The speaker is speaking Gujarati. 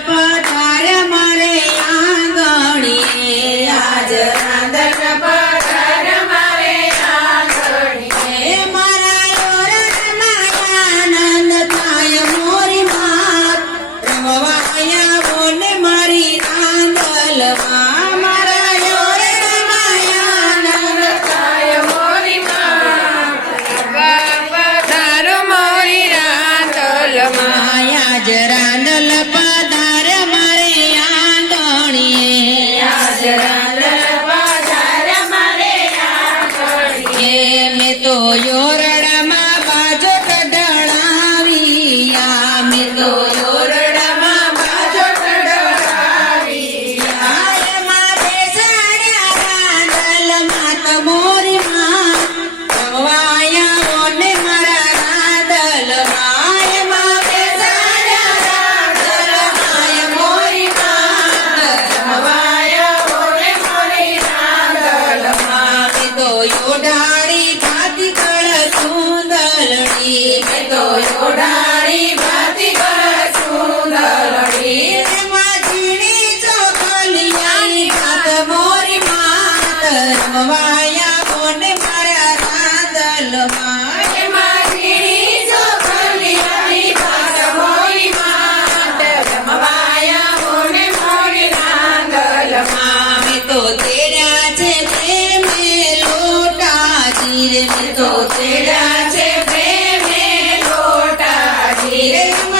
પધાર્યા મારે આંગણીએ મારા ઓરડમાં આનંદ થાય મોરી માત રમવા આયા બોલે મારી મારા ઓરડમાં આનંદ થાય મોરી માત પધારો મોરી રાંદલમાં તો યોરડામાં બાજોટ ડળાવીયા અમે તો યોરડામાં બાજોટ ડળાવીયા મારે સાડ્યા રાંદલમાં તમોરીમાં કવાયા ઓને મારા રાંદલમાં રાણી Sing